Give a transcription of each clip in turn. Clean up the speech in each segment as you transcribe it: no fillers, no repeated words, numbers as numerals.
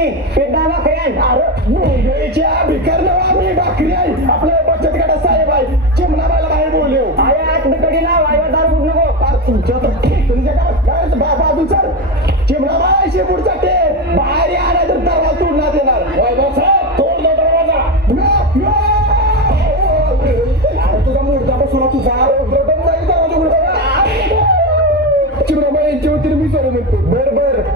तुम्ही पेटा भाकरी अरे मुंबईच्या भिकार आम्ही भाकरी आहे आपल्या बचत गटात साहेब आहे चिमणाबाईला बाहेर बोलव आहे आतकडीला वायवा दारू उठ नको अरे तुमच्या काय बाजू सर चिमणाबाई शेपूट चाटे बाहेर आला तर दरवाजा तोडण्यात येणार तोड दरवाजा अरे तुझा मुर्दा बसवला तुझा चिमणाबाई यांच्या वतीने मी करून येतो बर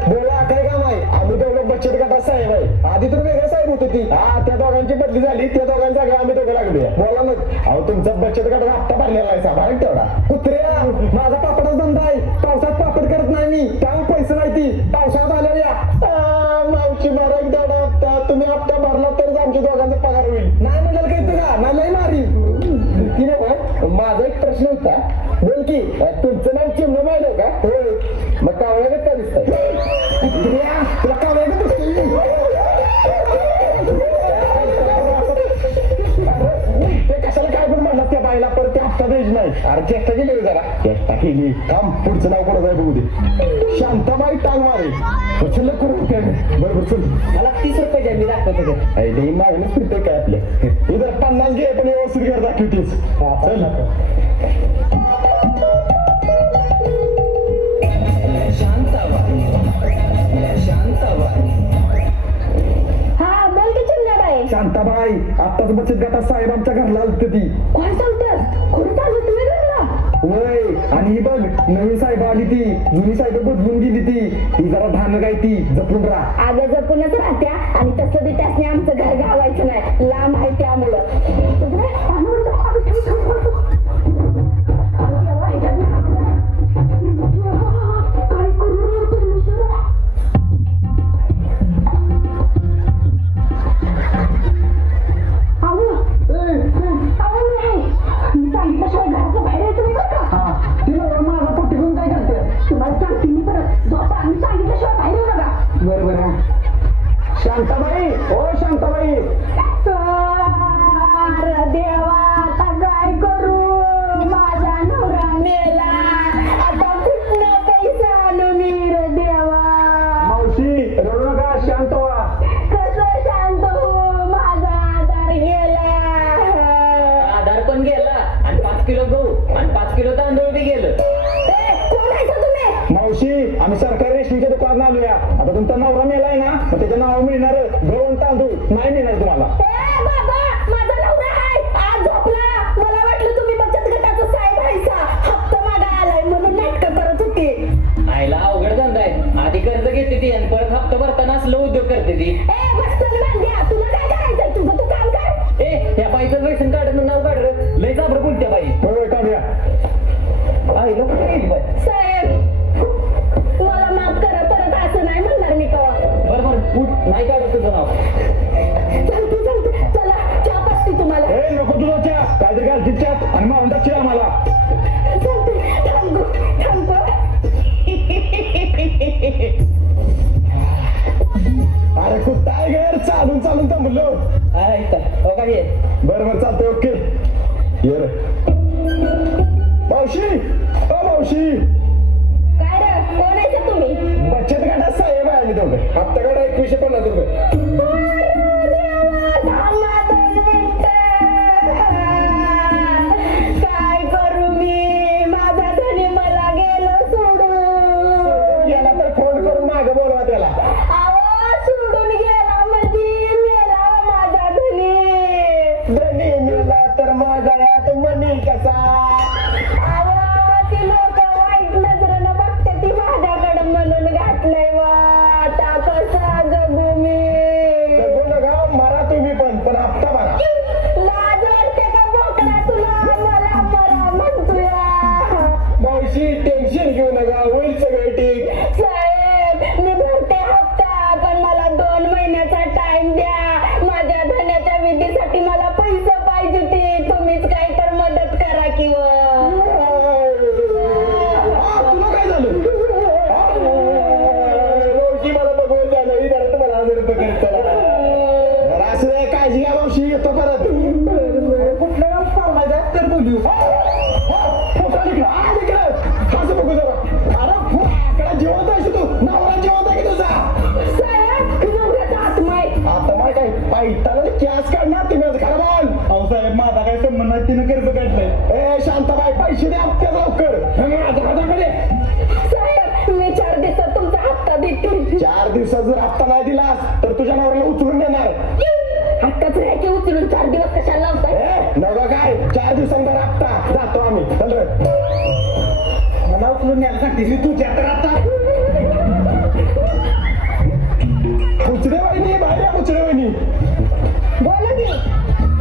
बोला काय काम आहे आम्ही दोघं बचत गटात साहेब आहे आधी तर वेगळं साहेब होती ती हा त्या दोघांची बदली झाली त्या दोघांच्या जागा आम्ही दोघं लागलो बोला ना अहो तुमचा बचत गटाचा हप्ता भरलेला आहे साधारण तेवढा कुत्र्या माझा पापडाच धंदा आहे पावसात पापड करत नाही मी त्यामुळे पैसे नाही ती पावसाळ्यात आल्या या मावशी भरा तेवढा हप्ता तुम्ही हप्ता भरला तरच आमच्या दोघांचा पगार होईल नाही म्हणाल काही तुला मला मारी तिने माझा एक प्रश्न होता बोल की तुमचं नाव चिमणं माहिती का होय मग कावळ्यागत का दिसतंय तुला कावळ्यागत ते कशाला काय पण म्हणतात त्या बाईला परत ते हप्ता द्यायची नाही अरे चेष्टा केली जरा चेष्टा केली काम पुढचं नाव कोणाचं आहे बघू दे शांताबाई टांगवारे चल करू काय बरोबर चल मला 30 रुपये द्या मी दाखवतो ते मागणंच फिरतोय काय आपल्या इथं 50 घे पण व्यवस्थित घर दाखवतेस चल शांताबाई आताच बचत गटात साहेब आमच्या घरला आलत ती काय सांगतेस खरं चालू तुम्ही घरला वय आणि ही बघ नवीन साहेब आली ती जुनी साहेब बदलून गेली ती जरा धान काय ती जपून राहा अगं जपूनच राहत्या आणि तसं बी त्यासने आमचं घर गावायचं नाही लांब आहे त्यामुळं शांताबाई ओ शांताबाई देवा आता काय करू माझा नवरा मेला आता कुठनं पैसा आणू मी रे देवा मावशी रडू नका शांत व्हा कसं शांत हो माझा आधार गेला आधार पण गेला आणि 5 किलो गहू आणि 5 किलो तांदूळ बी गेलं कोण आहे का तुम्ही मावशी आम्ही सरकारी रेशनीच्या दुकानात आलोया आता तुमचा नवरा मेलाय ना मग त्याच्या नाव मिळणार गहू आणि तांदूळ नाही मिळणार तुम्हाला बाबा माझा नवरा आहे आज झोपला मला वाटलं तुम्ही बचत गटाचं साहेब आहेसा हप्ता मागा आलाय म्हणून नाटकं करत होती आईला अवघड धंदा आहे आधी कर्ज घेते ती आणि परत हप्ता भरताना असलं उद्योग करते ती बसतो बांध्या तुला काय करायचंय तुझं तू काम कर त्या बाईचं रेशन कार्ड नाव काढ लय जाबर कोणत्या बाई होय काढूया आईला कुठे गेली बाई साहेब मला माफ करा परत असं नाही म्हणणार मी कवा बरोबर उठ नाही काढत तुझं नाव चालते चला चहा पाचते तुम्हाला नको तुझा चहा काहीतरी घालतील चहात आणि मावून टाकशील आम्हाला चालते थांबतो अरे कुठं आहे घर चालून चालून थांबलो बरोबर चालतंय ओके ये रे मावशी ओ मावशी काय रे कोण आहे का तुम्ही बचत गटात साहेब आहे आम्ही दोघं हप्ता काढा 2150 रुपये काय करू मी माझा धनी मला गेलो सोडून याला तर फोन करून मागं बोलवा त्याला आवाज सोडून गेला म्हणजे मेला माझा धनी मेला तर माझा मनी कसा ती लोक वाईट नजरेनं बघते ती माझ्याकडे म्हणून घातलंय वा आता कसा जगू मी जगू नका मारा तुम्ही पण हप्ता मारा लाज वाटते का बोकडा तुला मला मरा म्हणतोय मावशी टेन्शन घेऊ नका होईल सगळं ठीक साहेब मी भरते हप्ता पण मला 2 महिन्याचा टाइम द्या माझ्या धन्याच्या विधीसाठी मला पैसे पाहिजे ते तुम्हीच काय तर मदत करा किंवा तुला काय झालं मावशी मला बघून झालं ही जरा तुम्हाला 1000 रुपये खर्च असं नाही काळजी घ्या मावशी येतो परत कुठल्या गाव पावला तर बोलू असं बघू जरा अरे आकडा जेवत आहे तू नवरा जेवत आहे की तुझा साहेब नवऱ्याचा ऐकताना कॅश काढणार तुम्ही आज खरं बोल. अहो साहेब माझा काय संबंध नाही तिनं कर्ज काढलंय. ए शांताबाई पैसे द्या हप्त्यात लवकर. साहेब मी 4 दिवसात तुमचा हप्ता देते. 4 दिवसात जर हप्ता नाही दिलास तर तुझ्या नवऱ्याला उचलून देणार. हप्ताच राहायचे उचलून 4 दिवस कशाला लावताय? नवरा काय 4 दिवसांचा हप्ता जातो आम्ही. चल रे. मला उचलून न्यायला सांगते मी तुझ्या तर आता. उचले वहिनी बाहेर या, उचले वहिनी. बोला की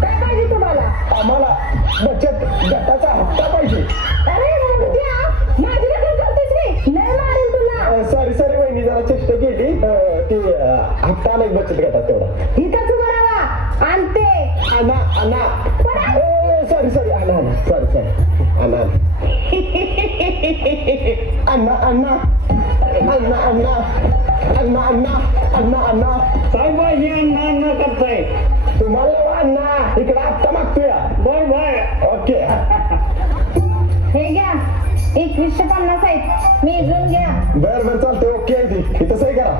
काय पाहिजे तुम्हाला? आम्हाला बचत गटाचा हप्ता पाहिजे. अरे द्या माझी रक्कम करतेस की नाही मारेल तुला. सॉरी सॉरी वहिनी जरा चेष्टा केली. ती हप्ता नाही बचत गटात तेवढा. इथंच उभा राहा आणते. आणा आणा. सॉरी सॉरी आणा आणा. सॉरी सॉरी आणा अन्ना अन्ना अन्ना अन्ना अन्ना अन्ना अन्ना अन्ना. साहेब हे अण्णा अण्णा करताय. तुम्हाला अन्ना इकडे हप्ता मागतोय. बर बर. ओके. हे घ्या 2150 आहेत मेजून घ्या. बर बर चालतंय. ओके आहे ती इथं सही करा.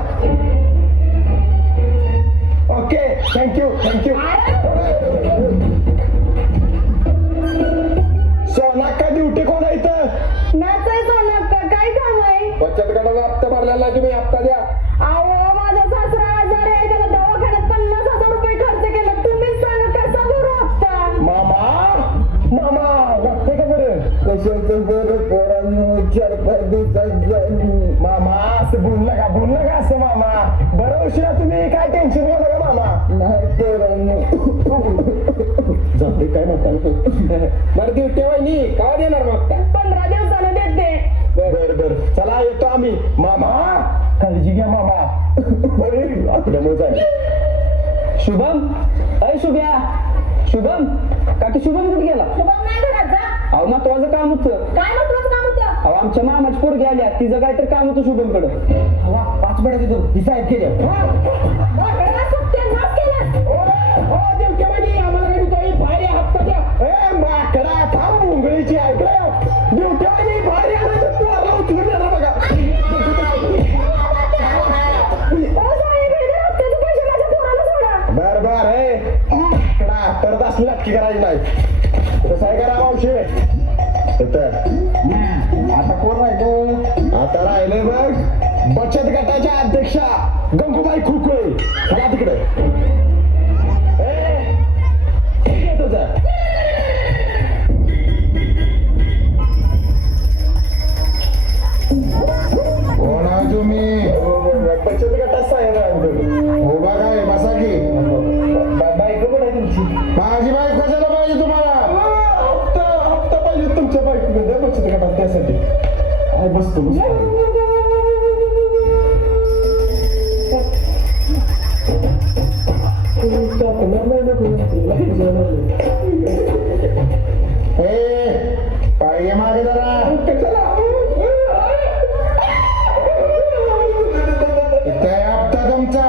Okay thank you thank you. सोना का ड्युटी कोण आहे इथं? नाचाय सोना काय काम आहे? बचत गटाचा हप्ता भरलेला नाही तुम्ही हप्ता द्या. अहो माझा सासरा आजारी आहे त्याला दवाखान्यात 50,000 रुपये खर्च केला. तुम्हीच सांगा कसा भरू हप्ता? मामा मामा लागते का बरं? कशाचं बरं पोरांनो 4-5 दिवसात मामा असं बोललं का असं मामा? बरं उशिरा तुम्ही काय टेन्शन घेऊ नका मामा. नाही पोरांनो जाते काय म्हणता. बरं ड्युटी वहिनी का देणार मग? 15 दिवसानं देते. बर बर चला येतो आम्ही. मामा काळजी घ्या मामा. आठवड्यामुळे जाईल. शुभम अय शुभ्या शुभम काकी शुभम कुठे गेला? शुभम नाही घरात जा. अहो महत्वाचं काम होतं. काय महत्वाचं काम होतं? अहो आमच्या मामाची पोरगी आल्या तिचं काहीतरी काम होतं शुभमकडे. हवा 5 मिनिटात येतो. ही साहेब केल्या. घरात सत्यानाश केलास. आम्हाला काही काही भारी हप्ता द्या. ए माकडा थांब मुंगळीची ऐकलं. ड्युटी वहिनी भारी आलं तर तू आला उचलून येणार बघा. बर बर हे माकडा परत असली नक्की करायची नाही. कसं आहे करा मावशी. आता कोण राहिलं? आता राहिले बघ बचत गटाच्या अध्यक्षा गंगूबाई खुरकुळे. चला तिकडे. तुझं कोण आहे तुम्ही? बचत गटात साहेब उभा काय बसा की. बायको पण आहे तुमची. माझी बाईक कशाला पाहिजे तुम्हाला? हप्ता पाहिजे तुमच्या बायकोमध्ये बचत गटात त्यासाठी. बसतो पाहिजे मागे जरा. इथे आहे हप्ता तुमचा.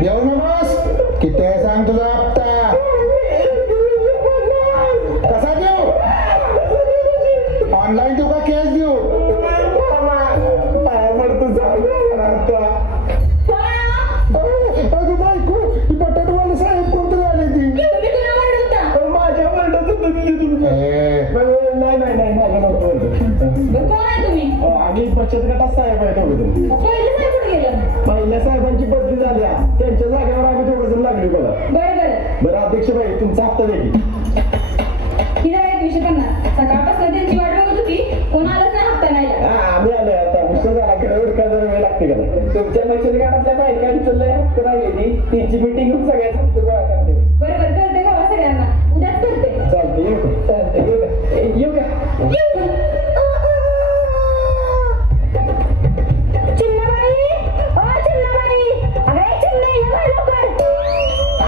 देऊ नकोस. किती आहे सांग तुझा हप्ता? कसा देऊ? ऑनलाईन देऊ का कॅश देऊ? बायको ही बटाटवाला साहेब कोणतरी आले ती. तुम्ही कुणा ओरडत होता? माझ्या वर्डाचं नाही नाही नाही माझं नव्हतं वर्ड. कोण आहे तुम्ही? आम्ही बचत गटात साहेब आहे दोघं. पहिले साहेब कुठे गेलं? पहिल्या साहेबांची बदली झाली. त्यांच्या जागेवर आम्ही दोघं जण लागली बघा. बरं बरं अध्यक्ष बाई तुमचा हप्ता द्या की. ही जरा 2150 सकाळपासून त्यांची वाट बघत होती. कोण आलंच नाही हप्ता नाही. आम्ही आलोय आता. उशीर झाला घरावर का जरा वेळ लागते का नाही? तुमच्या बचत गटातल्या बायकांचं लय हप्ता राहिलेली त्यांची मिटिंग घेऊन सगळ्याच हप्ते गोळा करते. बरं करते का सगळ्यांना उद्याच करते. चालते येऊ का? चालते येऊ का? येऊ का? चिन्नाबाई ओ चिन्नाबाई अरे चिन्ना ये बाहेर लवकर.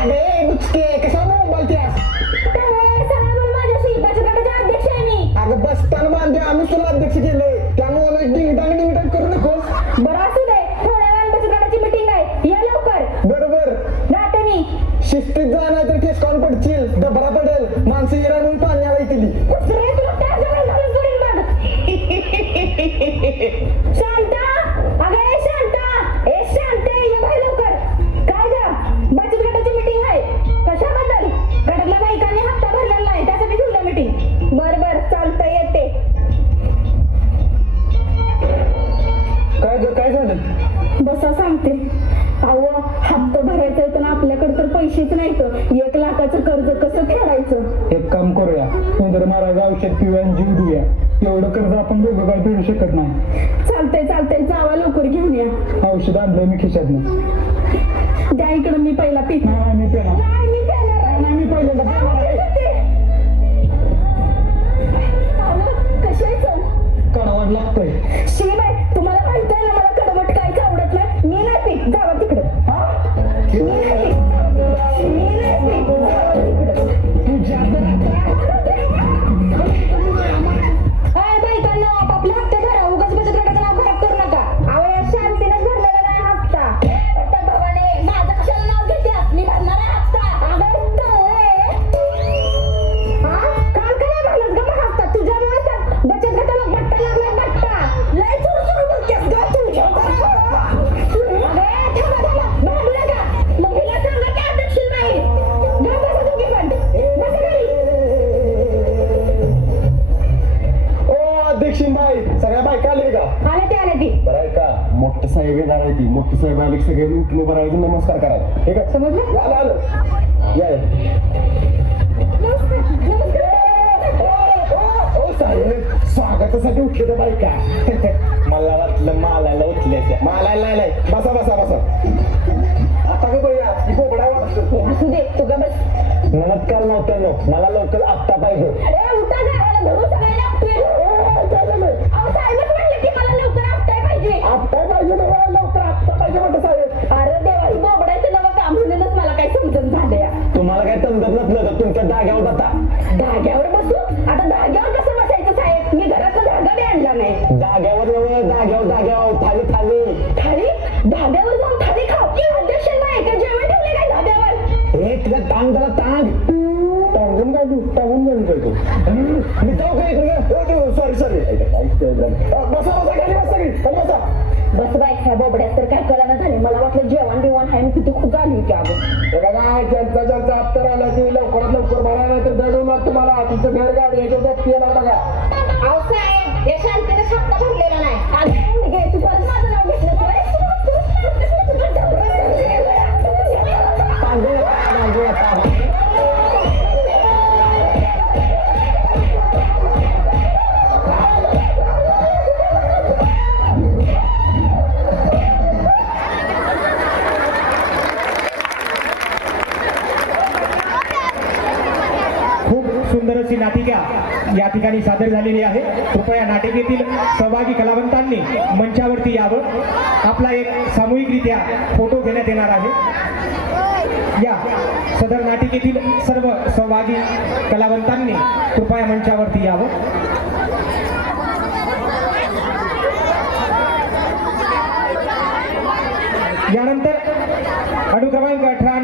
अगे बुचके कशाला बोलतेस? माझ्याशी बचत गटाचा अध्यक्ष आहे मी. अगं बसताना बांधे आम्ही तुला अध्यक्ष केलंय त्यामुळे डिंगटांग करू नकोस. बरं असू दे थोड्या वेळात बचत गटाची मीटिंग आहे ये लवकर. बरोबर राहते मी. शिस्तीत जा नाही तर ठेसकावून पडशील. डबरा पडेल. माणसं इराणून पाण्याला येतील. दुसरे तुला त्या जवळ घालून सोडीन बघ. शांता अगं ए शांता ए झालं बसा सांगते. अहो हप्ता भरायचा आहे तर आपल्याकडे तर पैसेच नाही तर 1 लाखाचं कर्ज कसं फेडायचं? एक काम करूया उंदर मारायचं औषध पिऊया आणि जीव देऊया. एवढं कर्ज आपण दोघं काय फेडू शकत नाही. चालतंय चालतंय जावा लवकर घेऊन या. औषध आणलंय मी खिशातनं. द्या इकडं मी पहिला पिते. नाही मी पेला नाही, मी देणार आहे. नाही मी पहिल्यांदा पेणार आहे. अहो, कशाचं? कडावाट लागतोय. शिव आहे तुम्हाला माहित आहे ना मला कडवट काहीच आवडत नाही. मी नाही पीत जावा तिकडं. मी नाही पीत. मी नाही पीत. जावा तिकडं. काय बायकांनो आपापले हप्ते भरा. उगाच बचत गटाचं नाव खराब करू नका. अहो या शांतीनेच भरलेला नाही हप्ता. आता भावाने माझं कशाला नाव घेते? मी भरणार आहे हप्ता. अगं काल का नाही भरलास गं मग हप्ता? तुझ्यामुळे तर बचत गटाला बट्टा लागला बट्टा. लय चुरचुर बोलतेस गं तुझ्या. अगं थांबा भांडू नका. मग हिला सांगा की अध्यक्षीबाई गं बसा तुम्ही पण. बसा घरी. ओ अध्यक्षीबाई सगळ्या बायका आले का? आले ते बरं आहे का मोठं साहेब येणार आहे ती. मोठं साहेब आले की सगळे उठून उभं राहायचं नमस्कार करायचं. ठीक आहे समजलं? आलं आलं या ओ साहेब स्वागतासाठी उठले तर बायका. मला वाटलं मालायला उठले त्या. मालायला नाही बसा बसा बसा. आता का बघा ही बोबडा वाटतो. असू दे तू गं बस. नमस्कार नव्हतं मला लवकर आत्ता पाहिजे. ए उठा गावाला धरू सगळ्यांना आपटूया. अहो साहेबच म्हणले की मला लवकर आपटाय पाहिजे. आत्ता पाहिजे ना मला लवकर आत्ता पाहिजे म्हणतो साहेब. अरे देवा ही बोबडायचं नवं काम म्हणूनच मला काही समजून झालं या. तुम्हाला काय समजत नसलं तर तुमच्या जाग्यावर जाता. धाग्यावर बसू? आता धाग्यावर कसं बसायचं साहेब? मी घरातला धागा बी आणला नाही. जाग्यावर नव्हे, जाग्यावर थाली थाली थाली? धाब्यावर जाऊन थाली खाऊ? अध्यक्ष नाही का जेवण ठेवले काय धाब्यावर? हे तुला तांग झाला तांग. टांगून काय तू टांगून जाऊन काय तू मी जाऊ काय इकडे. सॉरी बसा बसा खाली बसा की खाली बसा. बस बाय ह्या बोबड्यात तर काय कळलं झाले. मला वाटलं जेवण बिवण आहे किती खूप झाली होती अगं. बघा ज्यांचा हप्ता राहिला की लवकरात लवकर भरा नाही तर दडवणार तुम्हाला. तुमचं घर गाडी याच्यावर येणार बघा. अहो साहेब या शांतीने हप्ता भरलेला नाही. आज घे तू परत माझं नाव घेतलं खूप सुंदर अशी नाटिका या ठिकाणी सादर झालेली आहे. कृपया नाटिकेतील सहभागी कलावंतांनी मंचावरती यावं. आपला एक सामूहिकरित्या फोटो घेण्यात येणार आहे. या सदर नाटिकेतील सर्व सहभागी कलावंतांनी कृपया मंचावरती यावं. यानंतर अनुक्रमांक 18